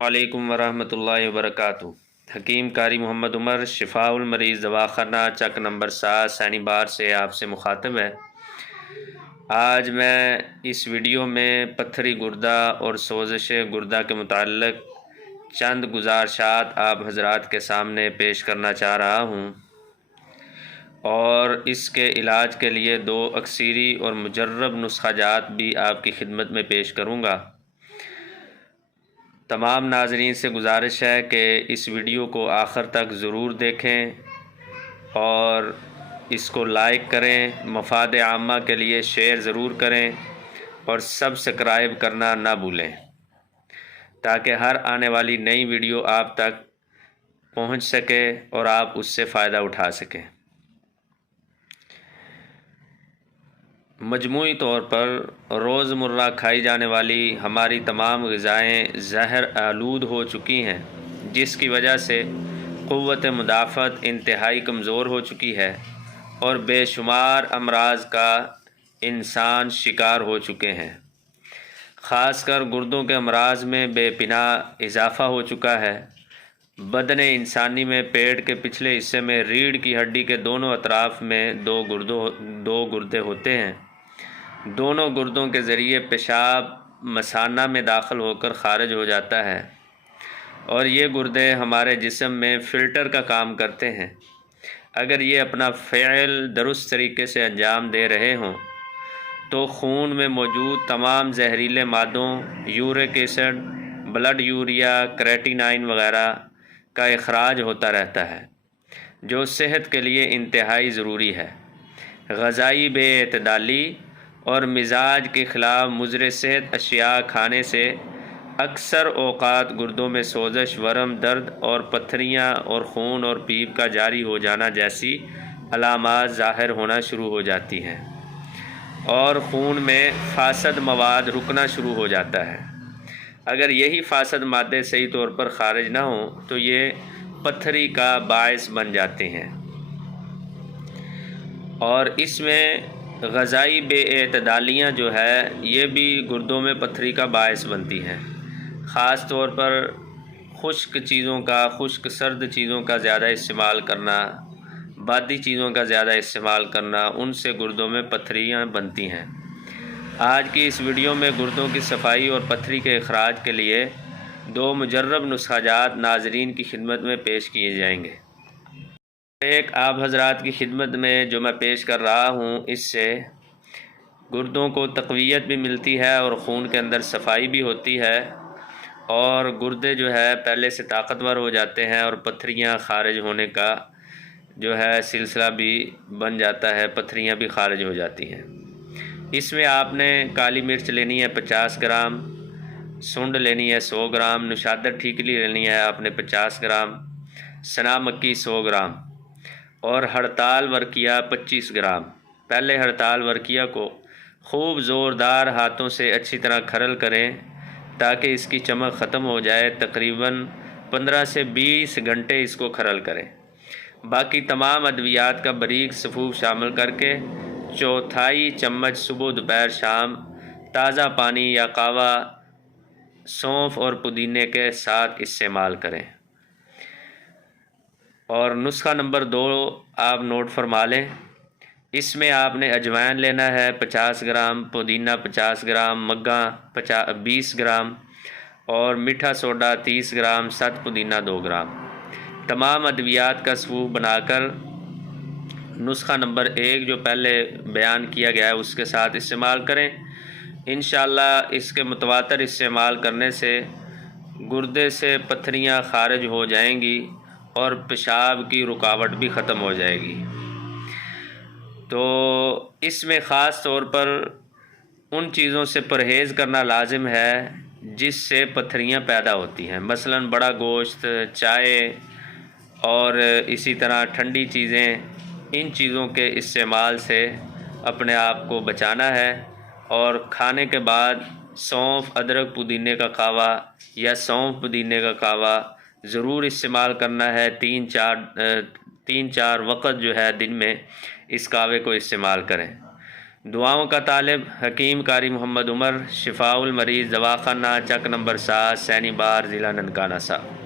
वालेकुम वरहमतुल्लाहि वबरकातुहू। हकीम कारी मोहम्मद उमर शिफाउल मरीज़ दवाखाना चक नंबर 7 सैनी बार से आपसे मुखातब है। आज मैं इस वीडियो में पत्थरी गुर्दा और सोज़श गुर्दा के मुताल्लिक़ चंद गुज़ारिशात आप हज़रात के सामने पेश करना चाह रहा हूँ और इसके इलाज के लिए 2 अक्सीरी और मुजर्रब नुस्ख़ाजात भी आपकी खिदमत में पेश करूँगा। तमाम नाज़रीन से गुजारिश है कि इस वीडियो को आखिर तक ज़रूर देखें और इसको लाइक करें, मफ़ाद आम्मा के लिए शेयर ज़रूर करें और सब्सक्राइब करना ना भूलें ताकि हर आने वाली नई वीडियो आप तक पहुंच सके और आप उससे फ़ायदा उठा सकें। मजमूई तौर पर रोज़मर्रा खाई जाने वाली हमारी तमाम ग़िज़ाएँ ज़हर आलूद हो चुकी हैं, जिसकी वजह से क़ुव्वत मुदाफ़त इंतहाई कमज़ोर हो चुकी है और बेशुमार अमराज़ का इंसान शिकार हो चुके हैं। ख़ासकर गुर्दों के अमराज़ में बेपनाह इजाफ़ा हो चुका है। बदन इंसानी में पेट के पिछले हिस्से में रीढ़ की हड्डी के दोनों अतराफ़ में दो गुर्दे होते हैं। दोनों गुर्दों के ज़रिए पेशाब मसाना में दाखिल होकर ख़ारिज हो जाता है और ये गुर्दे हमारे जिस्म में फ़िल्टर का काम करते हैं। अगर ये अपना फ़ेल दुरुस्त तरीके से अंजाम दे रहे हों तो खून में मौजूद तमाम जहरीले मादों, uric acid, blood urea, creatinine वगैरह का इखराज होता रहता है, जो सेहत के लिए इंतहाई ज़रूरी है। ग़िज़ाई बेअतदाली और मिजाज के ख़िलाफ़ मुज़र सेहत अशिया खाने से अक्सर औक़ात गुर्दों में सोज़श, वरम, दर्द और पत्थरियाँ और खून और पीप का जारी हो जाना जैसी अलामात ज़ाहिर होना शुरू हो जाती हैं और खून में फासद मवाद रुकना शुरू हो जाता है। अगर यही फासद मादे सही तौर पर ख़ारिज ना हो तो ये पत्थरी का बायस बन जाते हैं और इसमें ग़िज़ाई बेअतदालियाँ जो है ये भी गुर्दों में पत्थरी का बायस बनती हैं। ख़ास तौर पर खुश्क चीज़ों का, खुश्क सर्द चीज़ों का ज़्यादा इस्तेमाल करना, बादी चीज़ों का ज़्यादा इस्तेमाल करना, उनसे गुर्दों में पत्थरियाँ बनती हैं। आज की इस वीडियो में गुर्दों की सफाई और पत्थरी के इखराज के लिए 2 मुजर्रब नुस्ख़ाजात नाज़रीन की खिदमत में पेश किए जाएंगे। एक आप हज़रात की खिदमत में जो मैं पेश कर रहा हूँ, इससे गुर्दों को तक़वियत भी मिलती है और ख़ून के अंदर सफाई भी होती है और गुर्दे जो है पहले से ताकतवर हो जाते हैं और पत्थरियाँ ख़ारिज होने का जो है सिलसिला भी बन जाता है, पत्थरियाँ भी ख़ारिज हो जाती हैं। इसमें आपने काली मिर्च लेनी है 50 ग्राम, सुंड लेनी है 100 ग्राम, नुशादर ठीकली लेनी है आपने 50 ग्राम, सना मक्की 100 ग्राम और हड़ताल वर्किया 25 ग्राम। पहले हड़ताल वर्किया को खूब ज़ोरदार हाथों से अच्छी तरह खरल करें ताकि इसकी चमक ख़त्म हो जाए। तकरीबन 15 से 20 घंटे इसको खरल करें। बाकी तमाम अद्वियात का बारीक सफ़ूफ शामिल करके 1/4 चम्मच सुबह, दोपहर, शाम ताज़ा पानी या कहवा सौंफ और पुदीने के साथ इस्तेमाल करें। और नुस्खा नंबर 2 आप नोट फरमा लें। इसमें आपने अजवाइन लेना है 50 ग्राम, पुदीना 50 ग्राम, मग्गा 20 ग्राम और मीठा सोडा 30 ग्राम, सत पुदीना 2 ग्राम। तमाम अद्वियात का सफ़ूफ बनाकर नुस्खा नंबर 1 जो पहले बयान किया गया है उसके साथ इस्तेमाल करें। इंशाअल्लाह इसके मुतवातर इस्तेमाल करने से गुर्दे से पत्थरियाँ ख़ारिज हो जाएंगी और पेशाब की रुकावट भी ख़त्म हो जाएगी। तो इसमें ख़ास तौर पर उन चीज़ों से परहेज़ करना लाजिम है जिससे पत्थरियाँ पैदा होती हैं, मसलन बड़ा गोश्त, चाय और इसी तरह ठंडी चीज़ें। इन चीज़ों के इस्तेमाल से अपने आप को बचाना है और खाने के बाद सौंफ, अदरक, पुदीने का कहवा या सौंफ पुदीने का कहवा ज़रूर इस्तेमाल करना है। 3-4 वक़्त जो है दिन में इस कहवे को इस्तेमाल करें। دعاؤں کا طالب حکیم قاری محمد عمر، شفاء المریض، دواخانہ چک نمبر 7، سینی بار، ضلع ننکانہ صاحب۔